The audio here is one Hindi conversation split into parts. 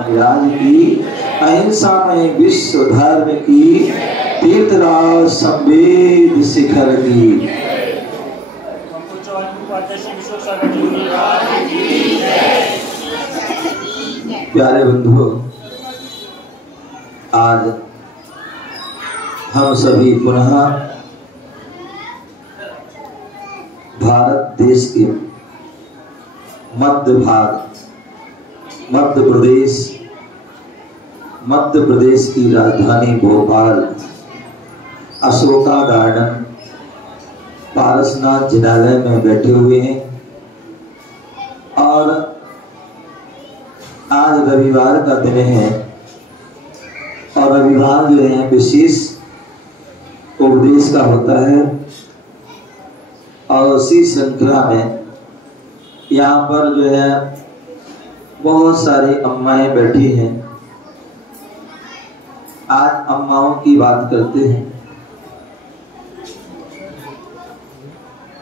राज की अहिंसा में विश्व धर्म की तीर्थराज संवेद शिखर की। प्यारे बंधुओं, आज हम सभी पुनः भारत देश के मध्य प्रदेश की राजधानी भोपाल अशोका गार्डन पारसनाथ जिनालय में बैठे हुए हैं और आज रविवार का दिन है और रविवार जो है विशेष उपदेश का होता है और उसी श्रृंखला में यहाँ पर जो है बहुत सारी अम्माएं बैठी हैं। आज अम्माओं की बात करते हैं।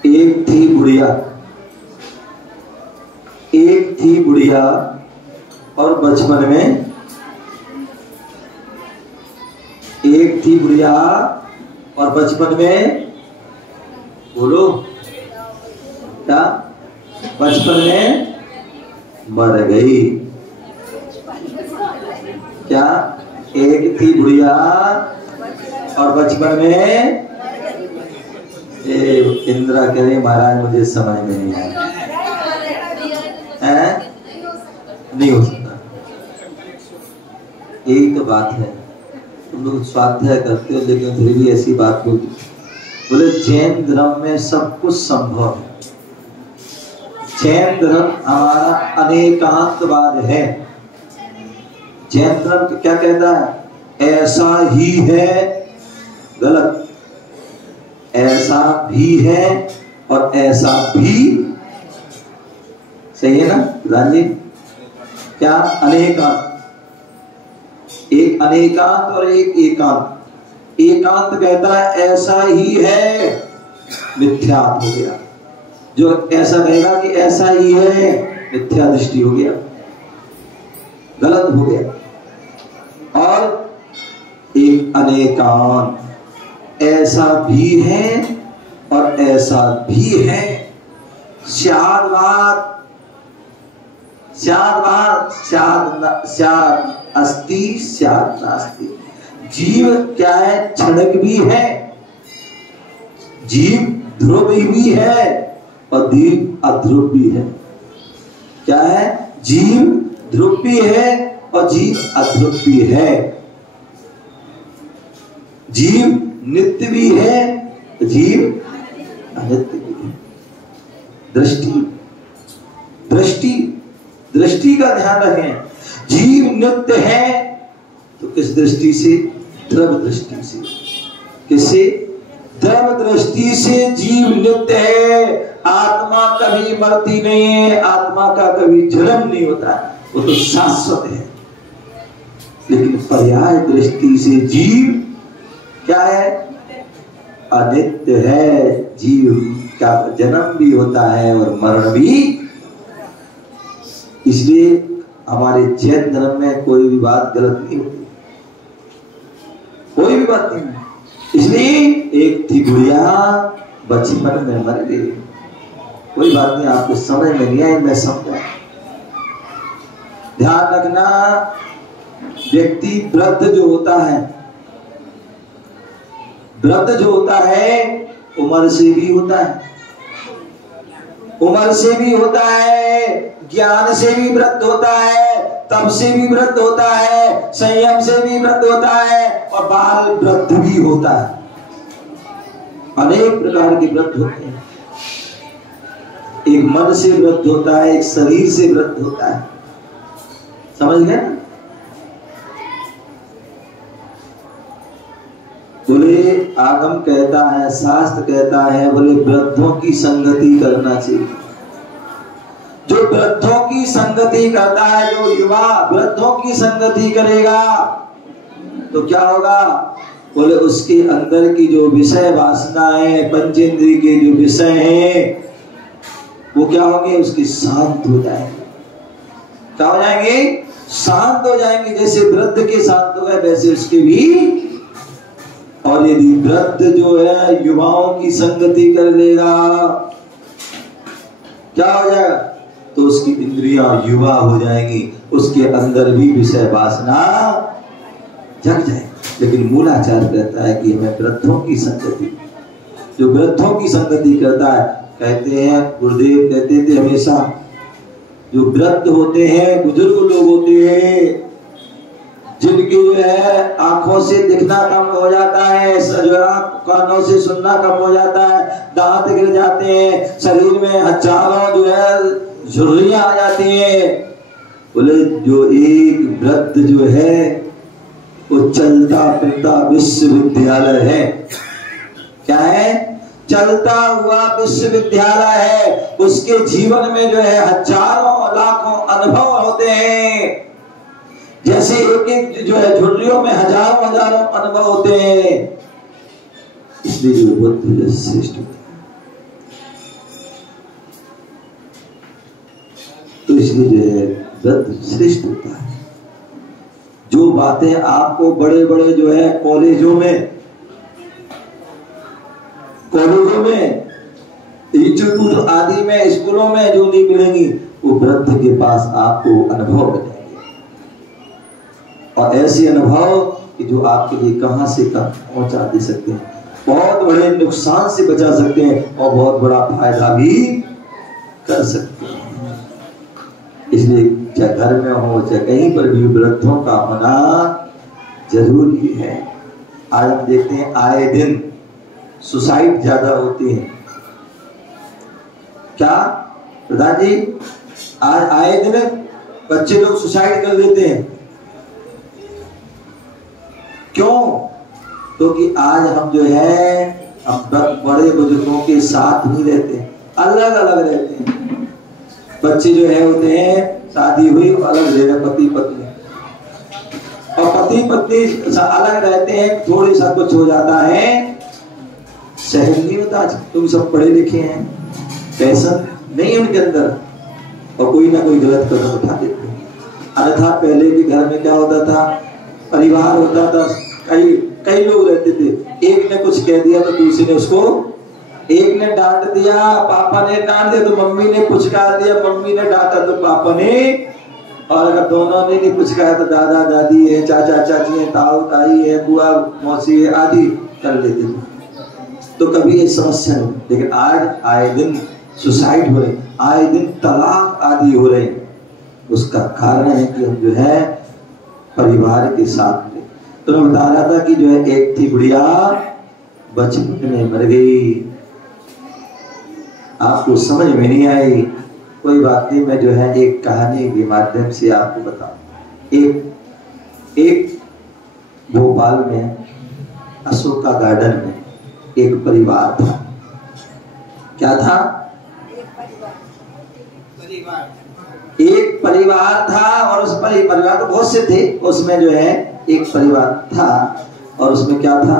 एक थी बुढ़िया और बचपन में बोलो क्या, बचपन में मर गई। क्या? एक थी बुढ़िया और बचपन में इंदिरा कह रही महाराज मुझे समझ में नहीं आया, नहीं हो सकता। यही तो बात है, तुम लोग स्वाध्याय करते हो लेकिन फिर भी ऐसी बात होगी। बोले जैन धर्म में सब कुछ संभव है। जैन धर्म हमारा अनेकांतवाद है। जैन धर्म क्या कहता है? ऐसा ही है, गलत। ऐसा भी है और ऐसा भी सही है ना प्रधान जी? क्या? अनेकांत, एक अनेकांत और एक एकांत। एकांत कहता है ऐसा ही है, मिथ्या हो गया। जो ऐसा कहेगा कि ऐसा ही है, मिथ्या दृष्टि हो गया, गलत हो गया। और एक अनेकांत, ऐसा भी है और ऐसा भी है। स्याद्वाद, स्याद अस्ति स्याद नास्ति। जीव क्या है? क्षणिक भी है, जीव ध्रुव भी है और जीव अध्रुव भी है। क्या है? जीव ध्रुव भी है और जीव अध्रुव भी है। जीव नित्य भी है, जीव अनित्य भी है। दृष्टि का ध्यान रखें। जीव नित्य है तो किस दृष्टि से? द्रव दृष्टि से। किससे? द्रव दृष्टि से जीव नित्य है। आत्मा कभी मरती नहीं है, आत्मा का कभी जन्म नहीं होता, वो तो शाश्वत है। लेकिन पर्याय दृष्टि से जीव क्या है? अनित्य है। जीव का जन्म भी होता है और मरण भी। इसलिए हमारे जैन धर्म में कोई भी बात गलत नहीं होती, कोई भी बात नहीं। इसलिए एक थी बुढ़िया बचपन में मर गई। कोई बात नहीं, आपको समझ में नहीं आई, मैं समझा। ध्यान रखना, व्यक्ति वृद्ध जो होता है, उम्र से भी होता है, उम्र से भी होता है, ज्ञान से भी वृद्ध होता है, तप से भी वृद्ध होता है, संयम से भी वृद्ध होता है और बाल वृद्ध भी होता है। अनेक प्रकार के वृद्ध होते हैं। एक मन से वृद्ध होता है, एक शरीर से वृद्ध होता है। समझ गए? बोले आगम कहता है, शास्त्र कहता है, बोले वृद्धों की संगति करना चाहिए। जो वृद्धों की संगति करता है, जो युवा वृद्धों की संगति करेगा तो क्या होगा? बोले उसके अंदर की जो विषय वासना है, पंचेंद्रिय के जो विषय हैं, वो क्या होंगे? उसके शांत हो जाएंगे। क्या हो जाएंगे? शांत हो जाएंगे, जैसे वृद्ध के शांत हो गए वैसे उसके भी। और यदि वृद्ध जो है युवाओं की संगति कर लेगा, क्या हो जाएगा? तो उसकी इंद्रियां युवा हो जाएंगी, उसके अंदर भी विषय वासना जग जाएगी। लेकिन मूलाचार्य कहता है कि हमें वृद्धों की संगति, जो वृद्धों की संगति करता है, कहते हैं गुरुदेव कहते थे हमेशा, जो वृद्ध होते हैं, बुजुर्ग लोग होते हैं, जिनकी जो है आंखों से दिखना कम हो जाता है, कानों से सुनना कम हो जाता है, दांत गिर जाते हैं, शरीर में हजारों जो है झुर्रियां आ जाती हैं। बोले जो एक वृद्ध जो है वो चलता फिरता विश्वविद्यालय है। क्या है? चलता हुआ विश्वविद्यालय है। उसके जीवन में जो है हजारों लाखों अनुभव होते हैं, जैसे एक एक जो है झुर्रियों में हजारों हजारों अनुभव होते हैं। इसलिए जो बुद्ध श्रेष्ठ होता है। तो इसलिए जो है बुद्ध श्रेष्ठ होता है। जो बातें आपको बड़े बड़े जो है कॉलेजों में इंस्टीट्यूट आदि में, स्कूलों में जो नहीं मिलेंगी, वो वृद्ध के पास आपको अनुभव मिलेंगे। और ऐसे अनुभव कि जो आपके लिए कहां से कहां पहुंचा दे सकते हैं, बहुत बड़े नुकसान से बचा सकते हैं और बहुत बड़ा फायदा भी कर सकते हैं। इसलिए चाहे घर में हो चाहे कहीं पर भी वृद्धों का होना जरूरी है। आज हम देखते हैं आए दिन सुसाइड ज्यादा होती है। क्या प्रधान जी? आज आए दिन बच्चे लोग सुसाइड कर लेते हैं। क्यों? क्योंकि आज हम जो है हम बड़े बुजुर्गों के साथ नहीं रहते, अलग अलग रहते हैं। बच्चे जो है होते हैं, शादी हुई अलग रह रहे, पति पत्नी, और पति पत्नी अलग रहते हैं। थोड़ी सा कुछ हो जाता है, सहन नहीं होता। तुम सब पढ़े लिखे हैं, पैसा नहीं है उनके अंदर, और कोई ना कोई गलत कदम उठा देते हैं। अन्यथा पहले के घर में क्या होता था? परिवार होता था, कई लोग रहते थे। एक ने कुछ कह दिया तो दूसरे ने उसको, एक ने डांट दिया, पापा ने डांट दिया तो मम्मी ने पुचकार दिया, मम्मी ने डांटा तो पापा ने, और अगर दोनों ने नहीं पुचकाया तो दादा दादी है, चाचा चाची है, ताऊ ताई है, बुआ मौसी है आदि कर लेते थे। तो कभी ये समस्या नहीं। लेकिन आज आए दिन सुसाइड हो रहे, आए दिन तलाक आदि हो रहे। उसका कारण है कि हम जो है परिवार के साथ में। तो मैं बता रहा था कि जो है एक थी बुढ़िया, बचपन में मर गई, आपको समझ में नहीं आई, कोई बात नहीं, मैं जो है एक कहानी के माध्यम से आपको बताऊं। एक भोपाल में अशोका गार्डन में एक परिवार था। क्या था? एक परिवार था, और उस परिवार तो बहुत से थे, उसमें जो है एक परिवार था। और उसमें क्या था?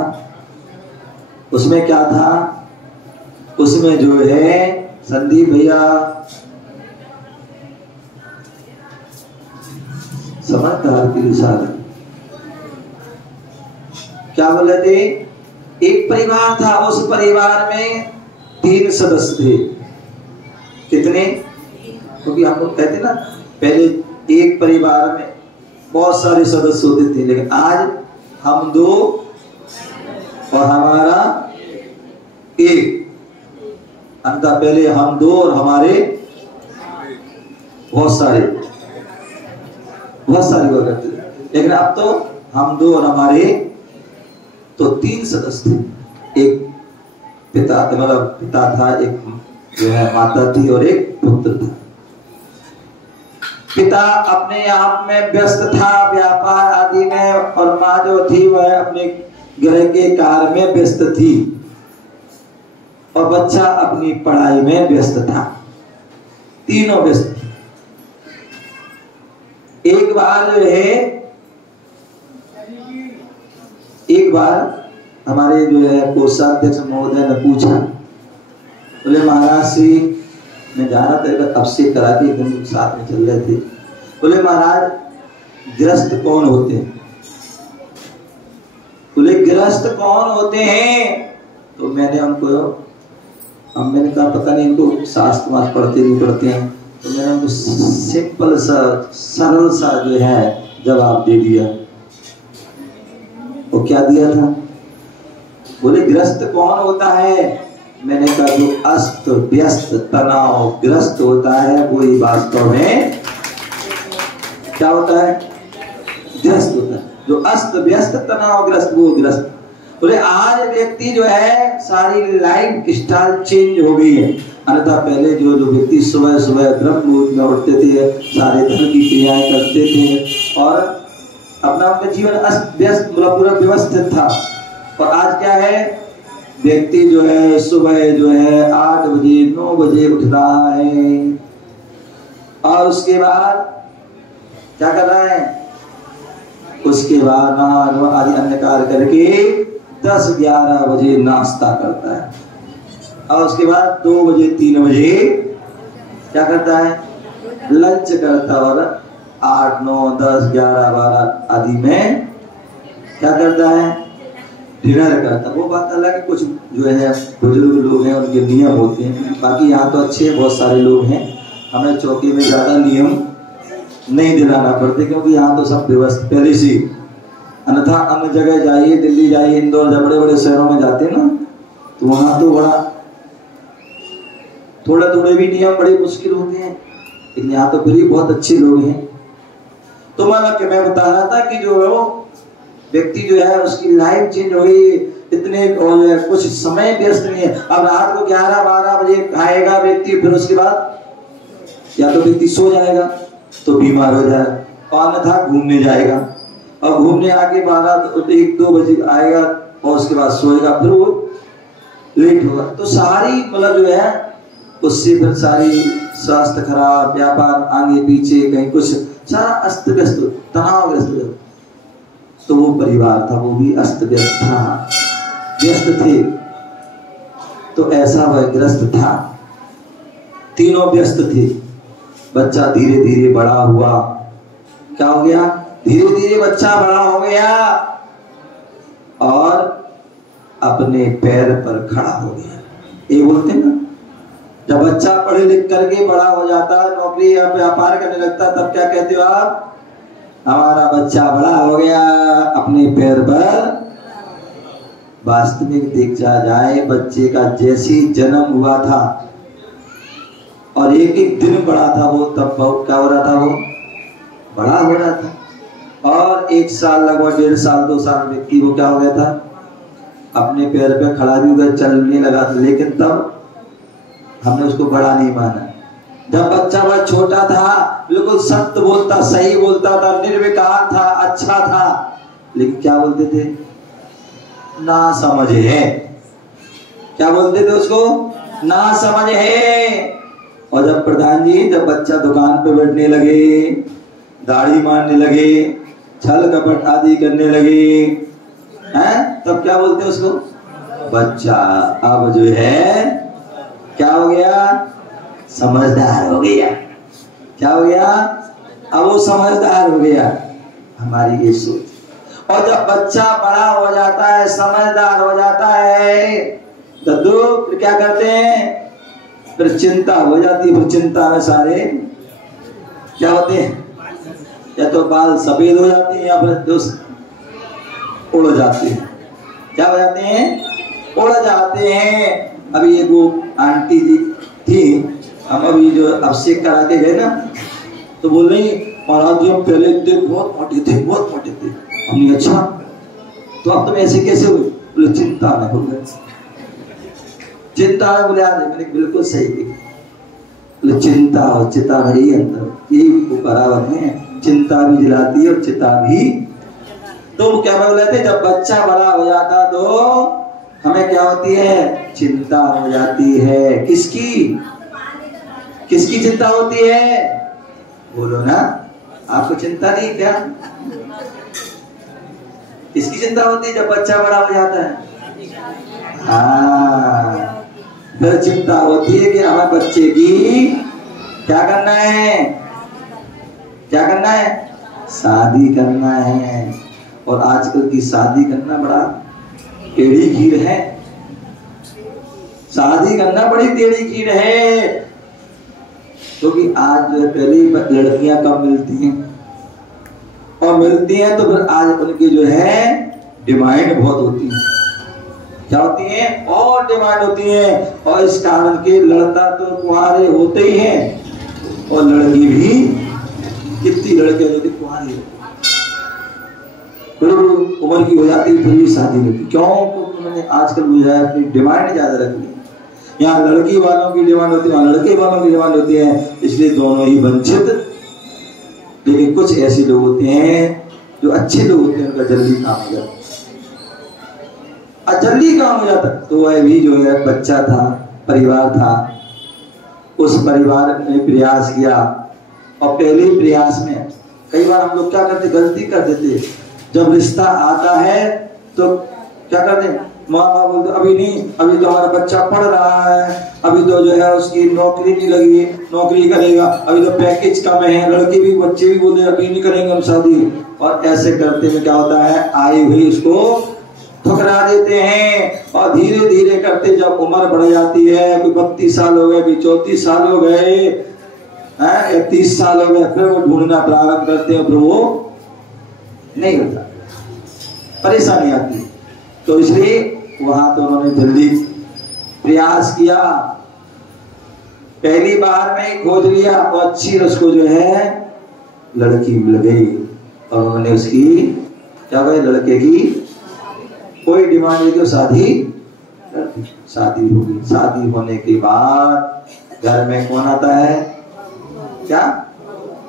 उसमें क्या था? उसमें जो है संदीप भैया समझदार के साथ क्या बोले थे? एक परिवार था, उस परिवार में 3 सदस्य थे। कितने? क्योंकि हम लोग कहते ना पहले एक परिवार में बहुत सारे सदस्य होते थे, लेकिन आज हम 2 और हमारा 1। अंतर पहले हम 2 और हमारे बहुत सारे हुआ करते थे, लेकिन अब तो हम 2 और हमारे तो 3 सदस्य थे। एक पिता मतलब पिता था, एक जो है माता थी और एक पुत्र था। पिता अपने आप में व्यस्त था व्यापार आदि में, और माँ जो थी वह अपने गृह के कार्य में व्यस्त थी, और बच्चा अपनी पढ़ाई में व्यस्त था। तीनों व्यस्त। एक बार जो है हमारे जो है कोषाध्यक्ष महोदय ने पूछा, बोले महाराज श्री मैं जा रहा था, अब से करा के एकदम साथ में चल रहे थे। बोले महाराज गृहस्थ कौन होते हैं? बोले गृहस्थ कौन होते हैं? तो मैंने कहा पता नहीं इनको शास्त्र मास पढ़ते नहीं पढ़ते हैं, तो मैंने उनको सिंपल सा सरल सा जो है जवाब दे दिया। वो क्या दिया था? बोले गृहस्थ कौन होता है? मैंने कहा जो अस्त व्यस्त तनाव ग्रस्त होता है वो ही वास्तव में क्या होता है? ग्रस्त होता है। जो अस्त व्यस्त तनाव ग्रस्त वो ग्रस्त। बोले आज व्यक्ति जो है सारी लाइफ स्टाइल चेंज हो गई है। अन्यथा पहले जो व्यक्ति सुबह सुबह ब्रह्म मुहूर्त में उठते थे, सारे धर्म की क्रियाएं करते थे और अपना उनका जीवन अस्त व्यस्त पूरा व्यवस्थित था। और आज क्या है? व्यक्ति जो है सुबह जो है 8 बजे 9 बजे उठ रहा है और उसके बाद क्या कर रहा है? उसके बाद नहा आदि अन्य कार्य करके 10-11 बजे नाश्ता करता है और उसके बाद 2 बजे 3 बजे क्या करता है? लंच करता है और 8 9 10 11 12 आदि में क्या करता है? डिनर करता। वो बात अलग है, कुछ जो है बुजुर्ग लोग हैं उनके नियम होते हैं, बाकी यहाँ तो अच्छे बहुत सारे लोग हैं, हमें चौकी में ज्यादा नियम नहीं दिलाना पड़ते क्योंकि यहाँ तो सब व्यवस्थित पहले से। अन्यथा अन्य जगह जाइए, दिल्ली जाइए, इंदौर जब बड़े बड़े शहरों में जाते ना तो वहां तो बड़ा थोड़े भी नियम बड़े मुश्किल होते हैं, लेकिन यहाँ तो फिर भी बहुत अच्छे लोग हैं। तो मैं बता रहा था कि जो व्यक्ति जो है उसकी लाइफ चेंज हो गई, इतने कुछ समय व्यस्त नहीं है। अब रात को 11-12 बजे खाएगा व्यक्ति, फिर उसके बाद या तो व्यक्ति सो जाएगा तो बीमार हो जाएगा और अन्यथा घूमने जाएगा और घूमने आके 1-2 बजे आएगा और उसके बाद सोएगा, फिर वो लेट होगा। तो सारी मतलब जो है उससे फिर सारी स्वास्थ्य खराब, व्यापार आगे पीछे कहीं कुछ, सारा अस्त व्यस्त तनावग्रस्त। तो वो परिवार था वो भी अस्त व्यस्त था, व्यस्त थे। तो ऐसा वह ग्रस्त था, तीनों व्यस्त थे। बच्चा धीरे धीरे बड़ा हुआ। क्या हो गया? धीरे धीरे बच्चा बड़ा हो गया और अपने पैर पर खड़ा हो गया। ये बोलते हैं ना, जब बच्चा पढ़े लिख करके बड़ा हो जाता है, नौकरी या व्यापार करने लगता, तब क्या कहते हो आप? हमारा बच्चा बड़ा हो गया, अपने पैर पर। वास्तविक देखा जाए बच्चे का जैसी जन्म हुआ था और एक दिन बड़ा था वो, तब बहुत क्या हो रहा था? वो बड़ा हो रहा था। और 1 साल लगभग 1.5 साल 2 साल व्यक्ति वो क्या हो गया था? अपने पैर पे खड़ा भी हो गया, चलने लगा था। लेकिन तब हमने उसको बड़ा नहीं माना। जब बच्चा बहुत छोटा था, बिल्कुल सत्य बोलता, सही बोलता था, निर्विकार था, अच्छा था, लेकिन क्या बोलते थे? ना समझ है। क्या बोलते थे उसको? ना समझ है। और जब प्रधान जी जब बच्चा दुकान पे बैठने लगे, दाढ़ी मारने लगे, छल कपट आदि करने लगे हैं, तब क्या बोलते उसको? बच्चा अब जो है क्या हो गया? समझदार हो गया। क्या हो गया? अब वो समझदार हो गया। हमारी ये सोच। और जब बच्चा बड़ा हो जाता है, समझदार हो जाता है, तो क्या करते हैं? फिर चिंता हो जाती है। फिर चिंता में सारे क्या होते हैं? या तो बाल सफेद हो जाते हैं या फिर दोस्त उड़ जाते हैं। क्या हो जाते हैं? उड़ जाते हैं। अभी ये वो आंटी जी थी, हम अभी जो अभिषेक करा के गए ना, तो बोल रही महाराज जी हम पहले बहुत मोटे थे, बहुत मोटे थे। हमने अच्छा तो अब तुम ऐसे कैसे हुए? बोले चिंता में हो गए। चिंता में बोले आज मैंने बिल्कुल सही की। बोले चिंता और चिता भरी अंतर ये बराबर है, चिंता भी जलाती है और चिता भी। तो क्या बोल रहे थे? जब बच्चा बड़ा हो जाता तो हमें क्या होती है? चिंता हो जाती है। किसकी? किसकी चिंता होती है? बोलो ना, आपको चिंता नहीं क्या? किसकी चिंता होती है जब बच्चा बड़ा हो जाता है? हाँ, फिर चिंता होती है कि हमें बच्चे की क्या करना है? क्या करना है? शादी करना है। और आजकल की शादी करना बड़ा टेढ़ी खीर है। शादी करना बड़ी टेढ़ी खीर है, क्योंकि आज जो है पहले लड़कियां कम मिलती हैं, और मिलती हैं तो फिर आज उनकी जो है डिमांड बहुत होती है। क्या होती है? और डिमांड होती है। और इस कारण के लड़का तो कुंवारे होते ही हैं, और लड़की भी कितनी लड़कियां जो कुंवारी होती, उम्र की हो जाती है फिर भी शादी नहीं। क्यों? क्योंकि उन्होंने आजकल जो है अपनी डिमांड ज्यादा रख ली। यहाँ लड़की वालों की डिमांड होती है, वहां लड़के वालों की डिमांड होती है, इसलिए दोनों ही वंचित। लेकिन कुछ ऐसे लोग होते हैं जो अच्छे लोग होते हैं, उनका जल्दी काम हो जाता है, जल्दी काम हो जाता। तो वह भी जो है बच्चा था, परिवार था, उस परिवार ने प्रयास किया, और पहले प्रयास में कई बार हम लोग क्या करते, गलती कर देते। जब रिश्ता आता है तो क्या करते, माँ बाप बोलते अभी नहीं, अभी तो हमारा बच्चा पढ़ रहा है, अभी तो जो है उसकी नौकरी नहीं लगी, नौकरी करेगा, अभी तो पैकेज कम है। लड़के भी बच्चे भी बोलते अभी नहीं करेंगे हम शादी। और ऐसे करते में क्या होता है, आई हुई उसको ठुकरा देते हैं। और धीरे धीरे करते जब उम्र बढ़ जाती है, कोई 32 साल हो गए, कोई 34 साल हो गए, 30 साल हो गए, फिर वो ढूंढना प्रारंभ करते हैं, फिर वो नहीं होता, परेशानी आती। तो इसलिए वहां तो उन्होंने जल्दी प्रयास किया, पहली बार में ही खोज लिया, और अच्छी उसको जो है लड़की मिल गई। और उन्होंने उसकी क्या कहे, लड़के की कोई डिमांड नहीं, तो शादी हो गई। शादी होने के बाद घर में कौन आता है, क्या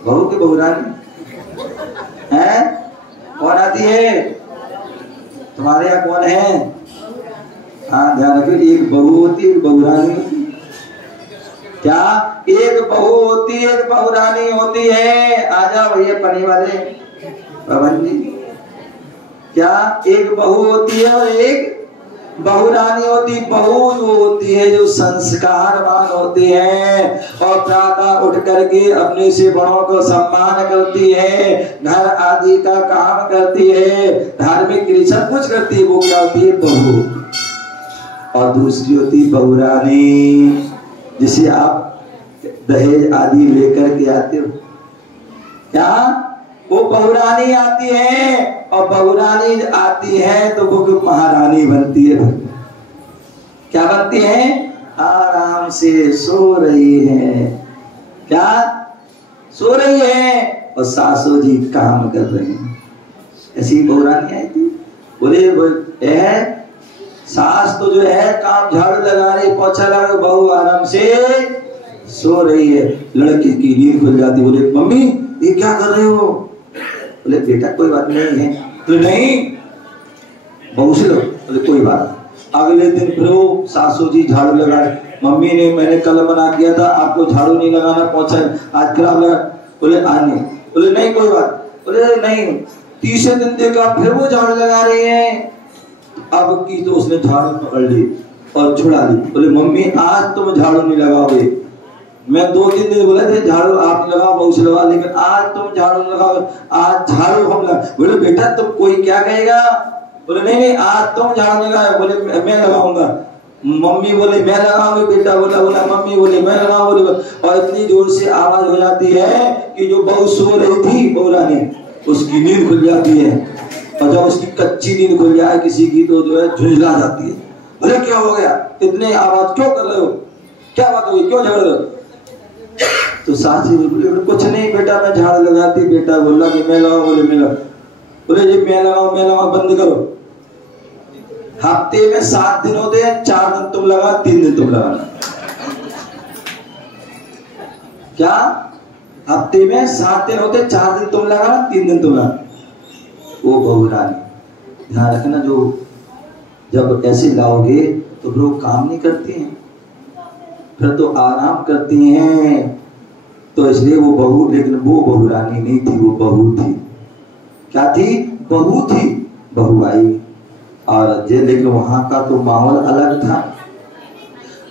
बहू की बहुरानी है? कौन आती है तुम्हारे यहाँ? कौन है? हाँ ध्यान रखिए, एक बहू होती है, एक बहुरानी होती है। क्या? एक बहू होती है, एक बहुरानी होती है। आ जाओ भैया पनी वाले पवन जी। क्या? एक बहू होती है और एक बहुरानी होती। बहू जो होती है जो संस्कारवान होती है, और प्रातः उठ करके अपने से बड़ों को सम्मान करती है, घर आदि का काम करती है, धार्मिक क्रिया सब कुछ करती है, वो क्या होती है, बहू। और दूसरी होती बहुरानी, जिसे आप दहेज आदि लेकर के आते हो। क्या? वो बहुरानी आती है, और बहुरानी आती है तो वो महारानी बनती है। क्या बनती है? आराम से सो रही है। क्या? सो रही है, और सासू जी काम कर रही हैं। ऐसी बहुरानी आई थी। बोले सास तो जो है काम झाड़ू लगा रही, पोछा लगा रही, बहू आराम से सो रही है। लड़की की नींद खुल जाती। बोले मम्मी ये क्या कर रहे हो? बोले बेटा कोई बात नहीं है। बोले नहीं, बहू से लो। बोले कोई बात। अगले दिन फिर वो सासू जी झाड़ू लगा रहे। मम्मी ने मैंने कल मना किया था आपको झाड़ू नहीं लगाना, पोछा आज खराब लगा। बोले आने। बोले नहीं कोई बात। बोले नहीं। तीसरे दिन देखा फिर वो झाड़ू लगा रही है। अब की तो उसने झाड़ू पकड़ ली और छुड़ा ली। बोले मम्मी आज तुम झाड़ू नहीं लगाओगे। मैं 2-3 दिन बोला थे झाड़ू आप लगाओ, बहू से लगा, लेकिन आज तुम झाड़ू लगाओ, आज झाड़ू हम लगा। बोले बेटा तुम कोई क्या कहेगा? बोले नहीं आज तुम झाड़ू लगाओ। बोले मैं लगाऊंगा। मम्मी बोले मैं लगाऊंगी। बेटा बोला मम्मी बोले मैं लगाऊंगी। और इतनी जोर से आवाज हो जाती है कि जो बहू सो रही थी बहुरानी, उसकी नींद खुल जाती है। और जब उसकी कच्ची नींद खुल जाए किसी की तो जो है झुंझला जाती है। अरे क्या हो गया, इतने आवाज क्यों कर रहे हो, क्या बात हुई, क्यों झगड़ रहे हो? तो सासी बोले कुछ नहीं बेटा मैं झाड़ू लगाती। बेटा बोला कि मैं लगाऊं। बोले मैं लगाऊं। बोले जी मैं लगाऊं बंद करो। हफ्ते में 7 दिन होते हैं, 4 दिन तुम लगा, 3 दिन तुम लगाना। क्या? हफ्ते में 7 दिन होते, 4 दिन तुम लगाना, 3 दिन तुम लगाना। वो बहुरानी ध्यान रखना, जो जब ऐसे लाओगे तो फिर वो काम नहीं करती हैं, फिर तो आराम करती हैं। तो इसलिए वो बहू, लेकिन वो बहुरानी नहीं थी, वो बहू थी। क्या थी? बहू थी। बहू आई और लेकिन वहां का तो माहौल अलग था।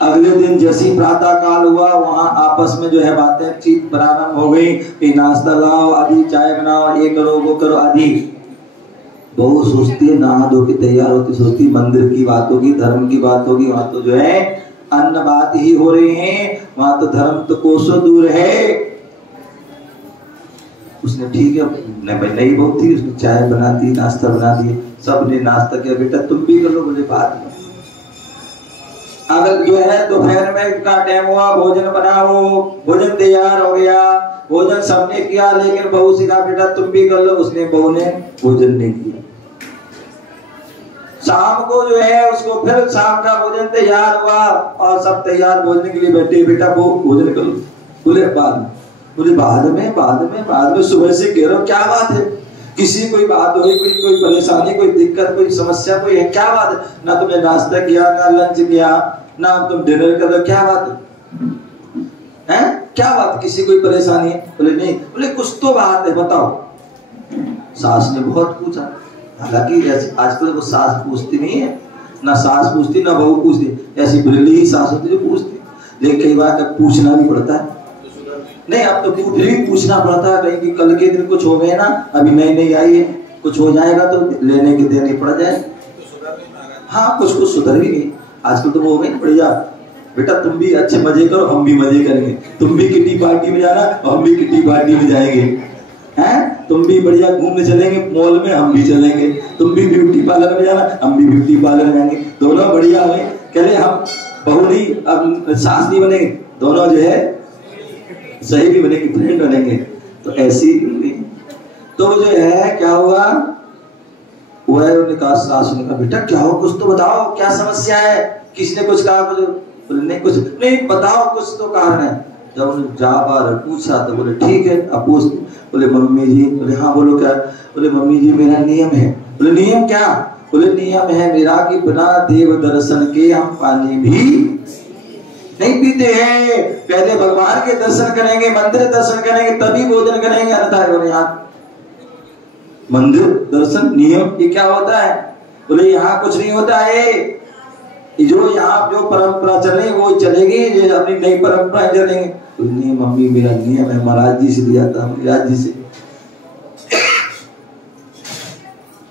अगले दिन जैसी प्रातः काल हुआ वहां आपस में जो है बातें चीत प्रारंभ हो गई कि नाश्ता लाओ आदि, चाय बनाओ, ये करो वो करो आदि। बहू सोचती है नहा धो के तैयार होती, सोचती मंदिर की बात होगी, धर्म की बात होगी, वहां तो जो है अन्न बात ही हो रहे हैं, वहां तो धर्म तो कोसों दूर है। उसने ठीक है नई बहू थी, उसने चाय बना दी, नाश्ता बना दिए, सबने नाश्ता किया, बेटा तुम भी कर लो, बोले बाद में। अगर जो है दोपहर में का टाइम हुआ, भोजन बनाओ, भोजन तैयार हो गया, भोजन सबने किया, लेकिन बहू से कहा बेटा तुम भी कर लो, उसने बहू ने भोजन नहीं किया। शाम को जो है उसको फिर शाम का भोजन तैयार हुआ और सब तैयार भोजन के लिए बैठे, बेटा वो भोजन कर लो, बोले बाद में, बोले बाद में सुबह से कह रहा हूं क्या बात है, किसी कोई बात हो गई, कोई परेशानी, कोई दिक्कत, कोई समस्या, कोई है, क्या बात है, ना तुमने नाश्ता किया, ना लंच किया, ना तुम डिनर कर दो, क्या बात है, क्या बात, किसी कोई परेशानी है? बोले नहीं, बोले कुछ तो बात है बताओ। सास ने बहुत पूछा, हालांकि आजकल वो सास पूछती नहीं है, ना सास पूछती ना बहू पूछती, ऐसी बिरली ही सास होती जो पूछती, लेकिन कई बार पूछना भी पड़ता है। नहीं अब तो फिर भी पूछना पड़ता है, कहीं कि कल के दिन कुछ हो गए ना, अभी नई आई है, कुछ हो जाएगा तो लेने के देने पड़ जाए। हाँ कुछ सुधर भी गई आजकल तो वो हो गई बढ़िया, बेटा तुम भी अच्छे मजे करो, हम भी मजे करेंगे, तुम भी किटी पार्टी में जाना, हम भी किटी पार्टी में जाएंगे, हैं तुम भी बढ़िया घूमने चलेंगे मॉल में, हम भी चलेंगे, तुम भी ब्यूटी पार्लर में जाना, हम भी ब्यूटी पार्लर में जाएंगे, दोनों बढ़िया है। कह रहे हम बहू नहीं अब सास नहीं बनेंगे, दोनों जो है सही भी बनेंगे, फ्रेंड बनेंगे। तो ऐसी तो जो है क्या हुआ, उन्होंने कहा, सास ने कहा बेटा क्या हो, कुछ तो बताओ, क्या समस्या है, किसने कुछ कहा, बोले नहीं कुछ नहीं, बताओ कुछ तो कारण है। जब उन्होंने जा बार पूछा तो बोले ठीक है अब पूछ। बोले मम्मी जी, बोले हाँ बोलो क्या, बोले मम्मी जी मेरा नियम है। बोले नियम क्या? बोले नियम है मेरा कि बिना देव दर्शन के हम पानी भी नहीं पीते हैं, पहले भगवान के दर्शन करेंगे, मंदिर दर्शन करेंगे, तभी भोजन करेंगे, अन्यथा यहाँ मंदिर दर्शन नियम ये क्या होता है? बोले यहाँ कुछ नहीं होता है, जो यहाँ जो परंपरा चले वो चलेगी, जो अपनी नई परंपरा चलेंगे। नहीं मम्मी मेरा नियम है, महाराज जी से लिया था, महाराज जी से।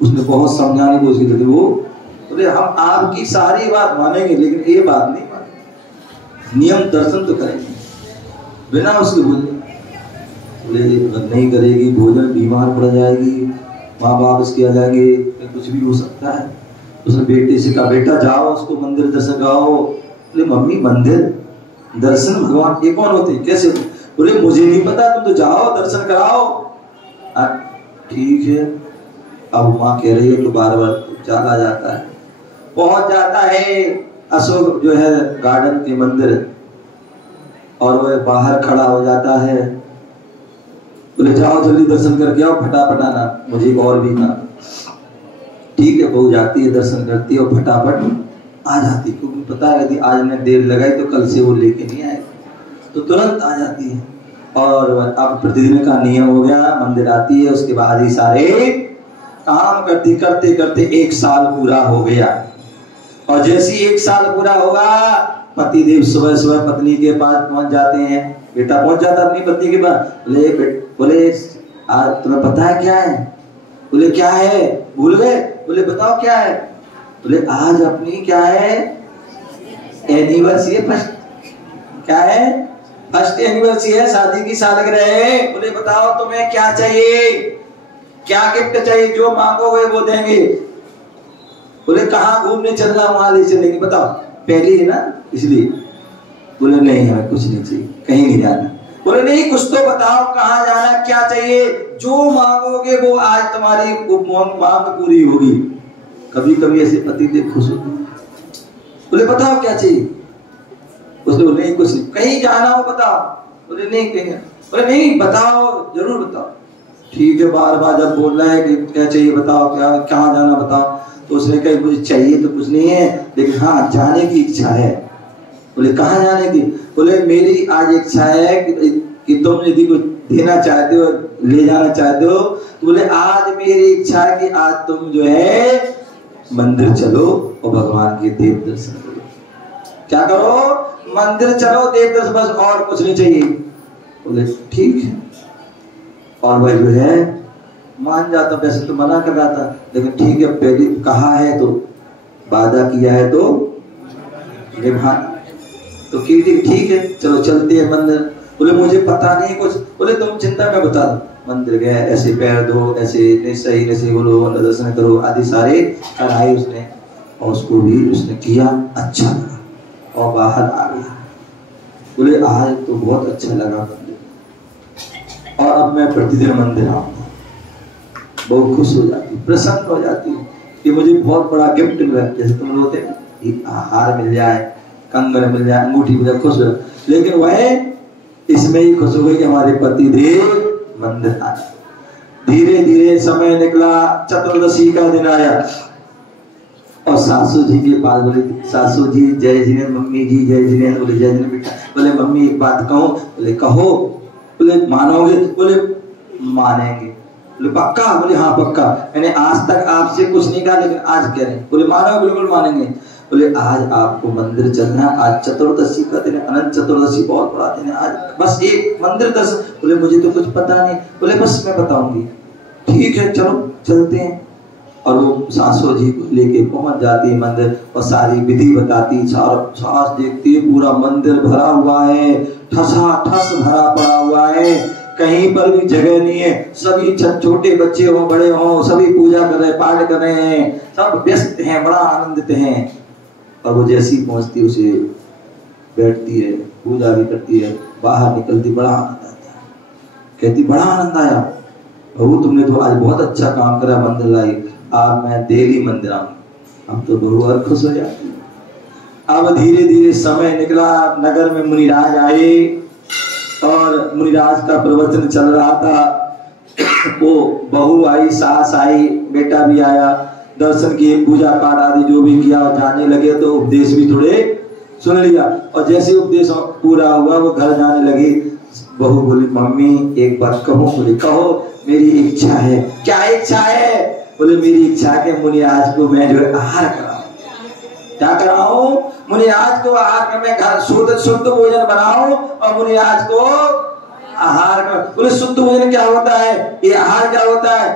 उसने बहुत समझाने की कोशिश की, वो बोले हम आपकी सारी बात मानेंगे लेकिन ये बात नहीं मानेंगे, नियम दर्शन तो करेंगे बिना उसके भोजन। बोले नहीं करेगी भोजन, बीमार पड़ जाएगी, माँ बाप इसके आ जाएंगे, कुछ भी हो सकता है। उसने बेटे से कहा बेटा जाओ उसको मंदिर दर्शन कराओ। बोले मम्मी मंदिर दर्शन भगवान ये कौन होते, कैसे? बोले मुझे नहीं पता, तुम तो जाओ दर्शन कराओ। ठीक है। अब माँ कह रही है तो बार बार चला जाता है, पहुंच जाता है अशोक जो है गार्डन के मंदिर, और वह बाहर खड़ा हो जाता है। बोले जाओ जल्दी दर्शन करके आओ, फटाफट आना, मुझे और भी ना। ठीक है, बहू जाती है, दर्शन करती है और फटाफट आ जाती है, क्योंकि पता है यदि आज ने देर लगाई तो कल से वो लेके नहीं आएगा, तो तुरंत आ जाती है। और अब प्रतिदिन का नियम हो गया, मंदिर आती है, उसके बाद ही सारे काम करते करते करते 1 साल पूरा हो गया। और जैसे ही 1 साल पूरा होगा, पति देव सुबह सुबह पत्नी के पास पहुंच जाते हैं। बेटा पहुंच जाता अपनी पत्नी के पास। बोले आज तुम्हें पता है क्या है? बोले क्या है, भूल गए? बोले बताओ क्या है? बोले आज अपनी क्या है एनिवर्सरी, क्या है फर्स्ट एनिवर्सरी है, शादी की सालगिरह है। बोले बताओ तुम्हें क्या चाहिए, क्या गिफ्ट चाहिए, जो मांगोगे वो देंगे। बोले कहाँ घूमने चलना, वहां ले चलेंगे, बताओ पहली है ना इसलिए। बोले नहीं हमें कुछ नहीं चाहिए, कहीं नहीं जाना। बोले नहीं कुछ तो बताओ कहाँ जाना, क्या चाहिए, जो मांगोगे वो आज तुम्हारी मांग पूरी होगी। कभी कभी ऐसे पति देव खुश होते। बोले बताओ क्या चाहिए? उसने बोले नहीं कुछ नहीं, कहीं जाना हो बताओ। बोले नहीं कहीं। बोले नहीं बताओ जरूर बताओ। ठीक है, बार बार जब बोल रहा है कि क्या चाहिए बताओ, क्या कहाँ जाना बताओ, तो उसने कहा मुझे चाहिए तो कुछ नहीं है, लेकिन हाँ जाने की इच्छा है। बोले कहाँ जाने की? बोले मेरी आज इच्छा है कि तुम यदि कुछ देना चाहते हो, ले जाना चाहते हो, तो बोले आज मेरी इच्छा है कि आज तुम जो है मंदिर चलो और भगवान के देव दर्शन करो। क्या करो? मंदिर चलो देव दर्शन बस, और कुछ नहीं चाहिए। बोले ठीक है। और भाई जो है मान जाता, वैसे तो मना कर रहा था, लेकिन ठीक है पहले कहा है तो वादा किया है तो निभाना, तो ठीक है चलो चलते हैं मंदिर। बोले मुझे पता नहीं कुछ। बोले तुम चिंता में बता दो। मंदिर गए, ऐसे पैर धो, ऐसे सही ऐसे बोलो, दर्शन करो आदि सारे कराए उसने, और उसको भी उसने किया, अच्छा लगा और बाहर आ गया। बोले आज तो बहुत अच्छा लगा मंदिर, और अब मैं प्रतिदिन मंदिर आऊंगा। बहुत खुश हो जाती, प्रसन्न हो जाती कि मुझे बहुत बड़ा गिफ्ट मिला। जैसे तुम होते हार मिल जाए, कंगन मिल जाए, अंगूठी मिल जाए, खुश हो। लेकिन वह इसमें ही खुश हो गई कि हमारे पति देव मंदिर आए। धीरे धीरे समय निकला, चतुर्दशी का दिन आया, और सासू जी के पास बोले सासू जी जय जिनेंद्र, मम्मी जी जय जिनेंद्र। बोले जय जिनेंद्र बेटा। बोले मम्मी एक बात कहूं। बोले कहो। बोले मानोगे? बोले मानेंगे। बोले पक्का? बोले हाँ पक्का। मैंने आज तक आपसे कुछ नहीं कहा, लेकिन आज कह रहे हैं। बोले मानो? बिल्कुल मानेंगे। बोले आज आपको मंदिर चलना, आज चतुर्दशी का दिन है, अनंत चतुर्दशी बहुत बड़ा दिन है, आज बस एक मंदिर दर्शन। बोले मुझे तो कुछ पता नहीं। बोले बस मैं बताऊंगी। ठीक है चलो चलते हैं। और वो सासू जी को लेके पहुंच जाती है मंदिर, और सारी विधि बताती, सास देखती है पूरा मंदिर भरा हुआ है, ठसाठस भरा पड़ा हुआ है, कहीं पर भी जगह नहीं है। सभी छोटे बच्चे हो बड़े हो सभी पूजा कर रहे, पाठ कर रहे हैं, सब व्यस्त हैं, बड़ा आनंदित हैं। और वो जैसी पहुंचती उसे बैठती है, पूजा भी करती है, बाहर निकलती, बड़ा आनंद आता है। कहती बड़ा आनंद आया बहू, तुमने तो आज बहुत अच्छा काम करा, मंदिर लाई, अब मैं डेली मंदिर आऊंगी। अब तो बहू और खुश हो जाती है। अब धीरे धीरे समय निकला, नगर में मुनिराज आए, और मुनिराज का प्रवचन चल रहा था। वो बहू आई, सास आई, बेटा भी आया, दर्शन किए, पूजा पाठ आदि जो भी किया, जाने लगे तो उपदेश भी थोड़े सुन लिया। और जैसे उपदेश पूरा हुआ वो घर जाने लगी। बहू बोली मम्मी एक बात कहूं? बोले कहो। मेरी इच्छा है। क्या इच्छा है? बोले मेरी इच्छा है कि मुनिराज को मैं जो है आहार कराऊं। क्या कराऊं? मुनिराज को आहार का, मैं घर शुद्ध भोजन बनाऊं और मुनिराज को आहार का। बोले शुद्ध भोजन क्या होता है? ये आहार क्या होता है?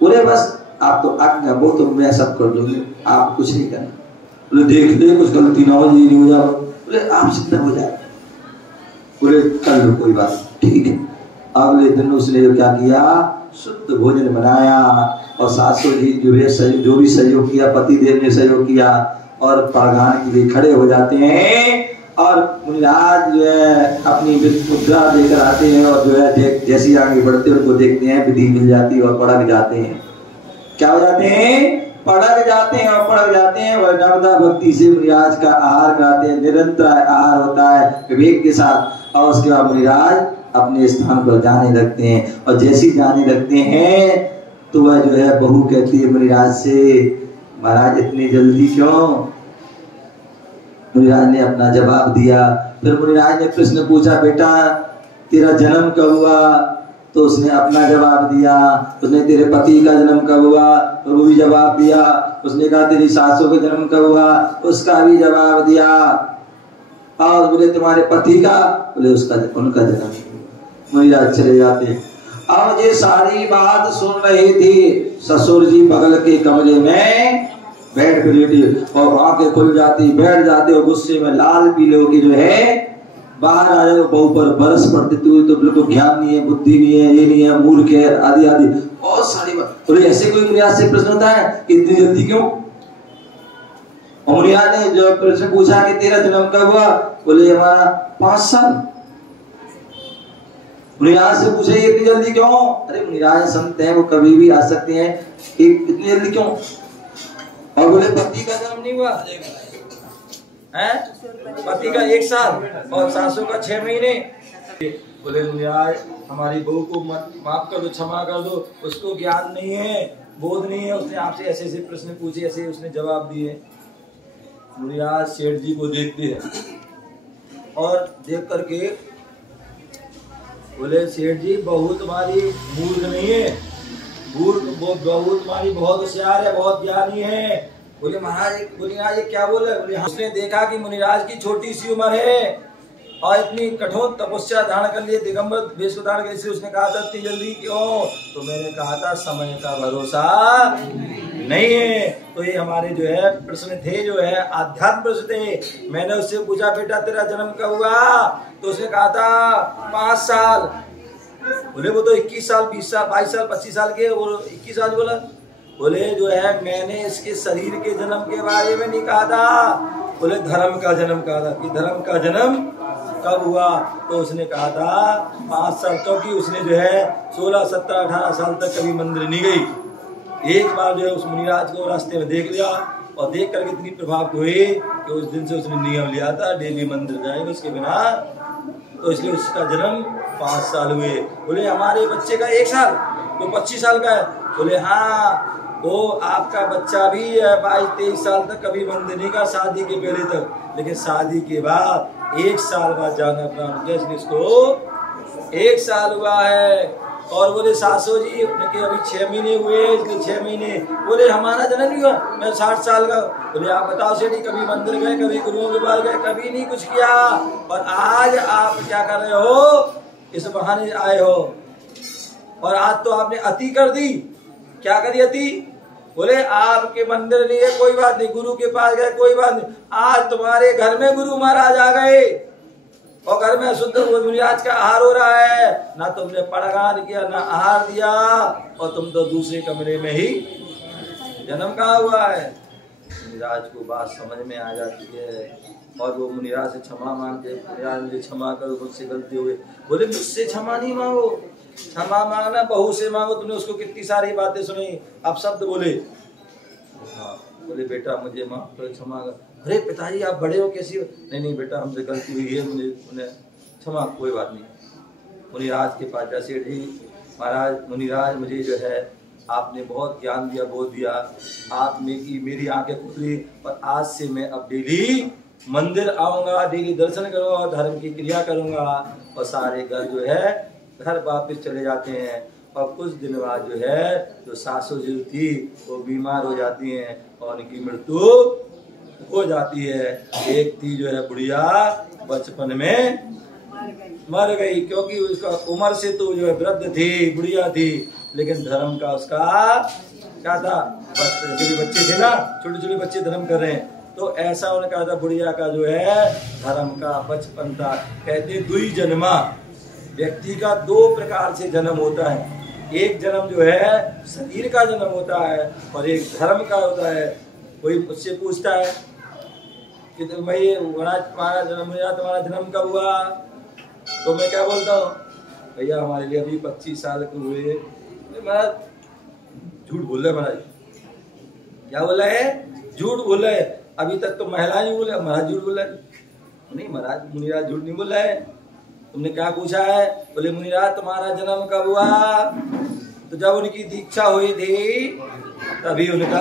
बोले बस आप तो आज्ञा, वो तो मैं सब कर दूंगी, आप कुछ नहीं करना। बोले देख ले कुछ गलती ना हो, ये नहीं हो जाओ। बोले आप सिद्ध हो जाए। बोले कर लो कोई बात, ठीक है। अगले दिन उसने क्या किया? शुद्ध भोजन बनाया, और सासू जी जो भी सहयोग किया, पति देव ने सहयोग किया, और पढ़ाने के लिए खड़े हो जाते हैं। और मुनिराज जो है अपनी मुद्रा लेकर आते हैं, और जो है जैसी आगे बढ़ते हैं उनको देखते हैं, विधि मिल जाती है और पढ़ जाते हैं। क्या हो जाते हैं? पढ़ जाते हैं, और पढ़ जाते हैं। वह नर्मदा भक्ति से मुनिराज का आहार कराते हैं, निरंतर आहार होता है विवेक के साथ। और उसके बाद मुनिराज अपने स्थान पर जाने लगते हैं, और जैसे जाने लगते हैं तो वह जो है बहू कहती है मुनिराज से, महाराज इतनी जल्दी क्यों? मुनिराज ने अपना जवाब दिया। फिर मुनिराज ने प्रश्न पूछा, बेटा तेरा जन्म कब हुआ? तो उसने अपना जवाब दिया। उसने तेरे पति का जन्म कब हुआ? तो वो भी जवाब दिया। उसने कहा तेरी सासू का जन्म कब हुआ? उसका भी जवाब दिया। और बोले तुम्हारे पति का? बोले उनका जन्म। मुनिराज चले जाते। अब ये सारी बात सुन रही थी, ससुर जी बगल के कमरे में बैठ लेटी, और आंखें खुल जाती, बैठ जाते, और गुस्से में लाल पीले होके जो है बाहर आ जाए। बहू पर बरस पड़ती, तो बिल्कुल ज्ञान नहीं है, बुद्धि नहीं है, ये नहीं है, मूर्ख है, आदि आदि बहुत सारी बात। बोले ऐसे कोई मुनिराज से प्रश्न होता है कि इतनी जल्दी क्यों? और मुनिराज ने जो प्रश्न पूछा कि तेरा जन्म कब हुआ? बोले हमारा 5 साल। मुनिराज से पूछे इतनी जल्दी क्यों? अरे मुनिराज संत हैं, वो कभी भी आ सकते हैं, इतनी जल्दी क्यों? और बोले पति का जन्म नहीं हुआ है, पति का 1 साल और सासू का 6 महीने। बोले मुनिराज हमारी बहू को माफ कर दो, क्षमा कर दो, उसको ज्ञान नहीं है, बोध नहीं है, उसने आपसे ऐसे ऐसे प्रश्न पूछे, ऐसे उसने जवाब दिए। मुनिराज सेठ जी को देखते हैं, और देख करके बोले सेठ जी बहू तुम्हारी मूर्ख नहीं है, बहू तुम्हारी बहुत होशियार है, बहुत ज्ञानी है। बोले महाराज मुनिराज ये क्या बोले? बोले उसने देखा कि मुनिराज की छोटी सी उम्र है और इतनी कठोर तपस्या धारण कर लिए, दिगंबर वेश को धारण कर, इसलिए उसने कहा था इतनी जल्दी क्यों? तो मैंने कहा था समय का भरोसा नहीं है। तो ये हमारे जो है प्रश्न थे, जो है आध्यात्म प्रश्न थे। मैंने उससे पूछा बेटा तेरा जन्म कब हुआ? तो उसने कहा था 5 साल। बोले वो तो 21 साल 20 साल 22 साल 25 साल के, और 21 साल बोला। बोले जो है मैंने इसके शरीर के जन्म के बारे में नहीं कहा था, बोले धर्म का जन्म कहा था कि धर्म का जन्म कब हुआ? तो उसने कहा था 5 साल, क्योंकि उसने जो है 16 17 18 साल तक कभी मंदिर नहीं गई। एक बार जो है उस मुनिराज को रास्ते में देख लिया और देख करके इतनी प्रभावित हुई कि उस दिन से उसने नियम लिया था डेली मंदिर जाएंगे उसके बिना, तो इसलिए उसका जन्म 5 साल हुए। बोले हमारे बच्चे का 1 साल तो 25 साल का है। बोले हाँ, तो आपका बच्चा भी 22-23 साल तक कभी मंदिर नहीं का, शादी के पहले तक, लेकिन शादी के बाद 1 साल बाद जाना प्रारंभ किया, इसलिए इसको 1 साल हुआ है। और बोले सासू जी उनके अभी 6 महीने हुए, इसलिए 6 महीने। बोले हमारा जन्म नहीं हुआ, मैं 60 साल का। बोले आप बताओ सेठी, कभी मंदिर गए, कभी गुरुओं के पास गए, कभी नहीं कुछ किया, और आज आप क्या कर रहे हो? इस बहाने आए हो, और आज तो आपने अति कर दी। क्या करी अति? बोले आपके मंदिर नहीं है कोई बात नहीं, गुरु के पास गए कोई बात नहीं, आज तुम्हारे घर में गुरु महाराज आ गए और घर में शुद्ध मुनिराज का आहार हो रहा है, ना तुमने पड़गान किया ना आहार दिया, और तुम तो दूसरे कमरे में ही जन्म कहा हुआ है। मुनिराज को बात समझ में आ जाती है और वो मुनिराज से क्षमा मांगते, मुनिराज मुझे क्षमा करो, मुझसे गलती हो गई। बोले मुझसे क्षमा नहीं मांगो, क्षमा मांगना बहू से मांगो। तुमने उसको कितनी सारी बातें सुनी, आप शब्द बोले। हाँ, बोले बेटा मुझे माफ करो, क्षमा कर। अरे पिताजी आप बड़े हो कैसी हो? नहीं बेटा हमसे गलती हुई है, मुझे उन्हें क्षमा, कोई बात नहीं। मुनिराज के पास जा, सेठ जी महाराज मुनिराज मुझे जो है आपने बहुत ज्ञान दिया, बोध दिया, आपने की मेरी आंखें खुली, और आज से मैं अब डेली मंदिर आऊंगा, डेली दर्शन करूंगा, धर्म की क्रिया करूंगा। और सारे घर जो है घर वापिस चले जाते हैं। और कुछ दिन बाद जो है जो सासू जी थी वो बीमार हो जाती हैं और उनकी मृत्यु हो जाती है। एक थी जो है बुढ़िया बचपन में मर गई, क्योंकि उसका उम्र से तो जो है वृद्ध थी, बुढ़िया थी, लेकिन धर्म का उसका क्या था? बचपन के बच्चे थे ना, छोटे छोटे बच्चे धर्म कर रहे हैं, तो ऐसा उन्होंने कहा था बुढ़िया का जो है धर्म का बचपन था। कहते दुई जन्मा, व्यक्ति का 2 प्रकार से जन्म होता है। एक जन्म जो है शरीर का जन्म होता है और एक धर्म का होता है। कोई मुझसे पूछता है कि भाई तुम्हारा जन्म हुआ, तुम्हारा जन्म कब हुआ? तो मैं क्या बोलता हूँ, भैया हमारे लिए अभी 25 साल के हुए। महाराज झूठ बोल रहे, महाराज क्या बोला है? झूठ बोला है। अभी तक तो महिला नहीं बोला, महाराज झूठ बोला है। नहीं महाराज मुनिराज झूठ नहीं बोला है। तुमने क्या पूछा है? बोले मुनिराज तुम्हारा जन्म कब हुआ? तो जब उनकी दीक्षा हुई थी तभी उनका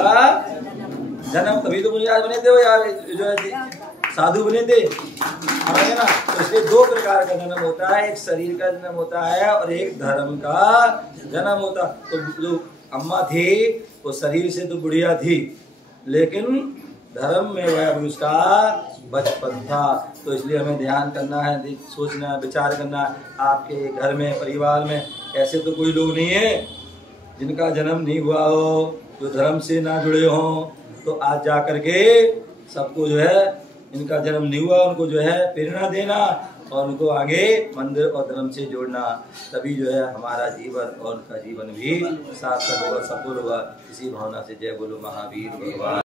जन्म, तभी तो मुनिराज बने थे वो यार, जो है साधु बने थे ना। तो इसलिए 2 प्रकार का जन्म होता है, एक शरीर का जन्म होता है और एक धर्म का जन्म होता। तो जो अम्मा थी वो शरीर से तो बुढ़िया थी, लेकिन धर्म में वह उसका बचपन था। तो इसलिए हमें ध्यान करना है, सोचना है, विचार करना है। आपके घर में परिवार में ऐसे तो कोई लोग नहीं है जिनका जन्म नहीं हुआ हो, जो धर्म से ना जुड़े हों, तो आज जा करके सबको जो है इनका जन्म नहीं हुआ उनको जो है प्रेरणा देना और उनको आगे मंदिर और धर्म से जोड़ना, तभी जो है हमारा जीवन और उनका जीवन भी सार्थक होगा, सफल होगा। इसी भावना से जय बोलो महावीर भगवान।